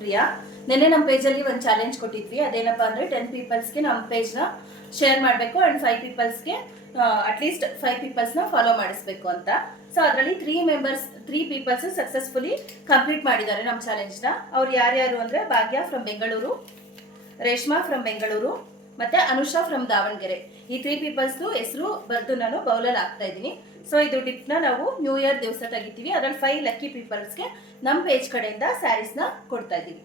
ಪ್ರಿಯಾ, ನಿನ್ನೆ ನಮ್ಮ ಪೇಜಲ್ಲಿ ಒಂದು ಚಾಲೆಂಜ್ ಕೊಟ್ಟಿದ್ವಿ. ಅದೇನಪ್ಪ ಅಂದರೆ 10 ಪೀಪಲ್ಸ್ಗೆ ನಮ್ಮ ಪೇಜ್ನ ಶೇರ್ ಮಾಡಬೇಕು ಆ್ಯಂಡ್ 5 ಪೀಪಲ್ಸ್ಗೆ ಅಟ್ಲೀಸ್ಟ್ 5 ಪೀಪಲ್ಸ್ನ ಫಾಲೋ ಮಾಡಿಸ್ಬೇಕು ಅಂತ. ಸೊ ಅದರಲ್ಲಿ 3 ಪೀಪಲ್ಸ್ ಸಕ್ಸಸ್ಫುಲಿ ಕಂಪ್ಲೀಟ್ ಮಾಡಿದ್ದಾರೆ ನಮ್ಮ ಚಾಲೆಂಜ್ನ. ಅವ್ರು ಯಾರ್ಯಾರು ಅಂದರೆ ಭಾಗ್ಯ ಫ್ರಮ್ ಬೆಂಗಳೂರು, ರೇಷ್ಮಾ ಫ್ರಮ್ ಬೆಂಗಳೂರು ಮತ್ತು ಅನುಷಾ ಫ್ರಮ್ ದಾವಣಗೆರೆ. ಈ 3 ಪೀಪಲ್ಸ್ದು ಹೆಸರು ಬರೆದು ನಾನು ಬೌಲಲ್ಲಿ ಹಾಕ್ತಾ ಇದ್ದೀನಿ. ಸೊ ಇದು ಟಿಪ್ನ ನಾವು ನ್ಯೂ ಇಯರ್ ದಿವಸ ತೆಗಿತೀವಿ. ಅದರಲ್ಲಿ 5 ಲಕ್ಕಿ ಪೀಪಲ್ಸ್ಗೆ ನಮ್ಮ ಪೇಜ್ ಕಡೆಯಿಂದ ಸ್ಯಾರೀಸ್ನ ಕೊಡ್ತಾ ಇದ್ದೀವಿ.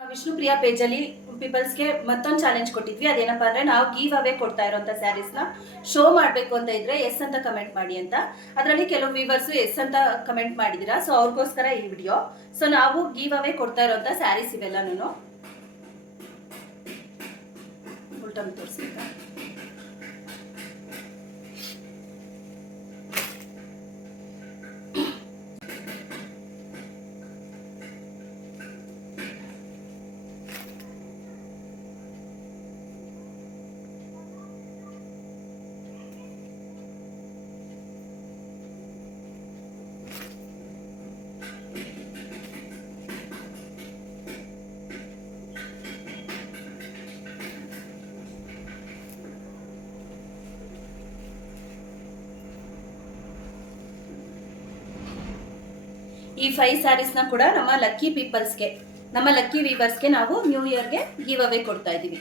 ವಿಷ್ಣುಪ್ರಿಯಾ ಪೇಜಲ್ಲಿ ಪೀಪಲ್ಸ್ಗೆ ಮತ್ತೊಂದು ಚಾಲೆಂಜ್ ಕೊಟ್ಟಿದ್ವಿ. ಅದೇನಪ್ಪ ಅಂದರೆ ನಾವು ಗಿವ್ ಅವೇ ಕೊಡ್ತಾ ಇರೋಂಥ ಸ್ಯಾರೀಸ್ನ ಶೋ ಮಾಡಬೇಕು ಅಂತ ಇದ್ರೆ ಎಸ್ ಅಂತ ಕಮೆಂಟ್ ಮಾಡಿ ಅಂತ. ಅದರಲ್ಲಿ ಕೆಲವು ವ್ಯೂವರ್ಸು ಎಸ್ ಅಂತ ಕಮೆಂಟ್ ಮಾಡಿದ್ದೀರಾ. ಸೊ ಅವ್ರಿಗೋಸ್ಕರ ಈ ವಿಡಿಯೋ. ಸೊ ನಾವು ಗಿವ್ ಅವೇ ಕೊಡ್ತಾ ಇರೋಂಥ ಸ್ಯಾರೀಸ್ ಇವೆಲ್ಲನೂ ಉಲ್ಟಮ್ ತೋರಿಸ್ಬೇಕಾ. ಈ 5 ಸ್ಯಾರೀಸ್ನ ಕೂಡ ನಮ್ಮ ಲಕ್ಕಿ ಪೀಪಲ್ಸ್ಗೆ, ನಮ್ಮ ಲಕ್ಕಿ ವೀವರ್ಸ್ಗೆ ನಾವು ನ್ಯೂ ಇಯರ್ಗೆ ಗಿವ್ ಅವೇ ಕೊಡ್ತಾ ಇದ್ದೀವಿ.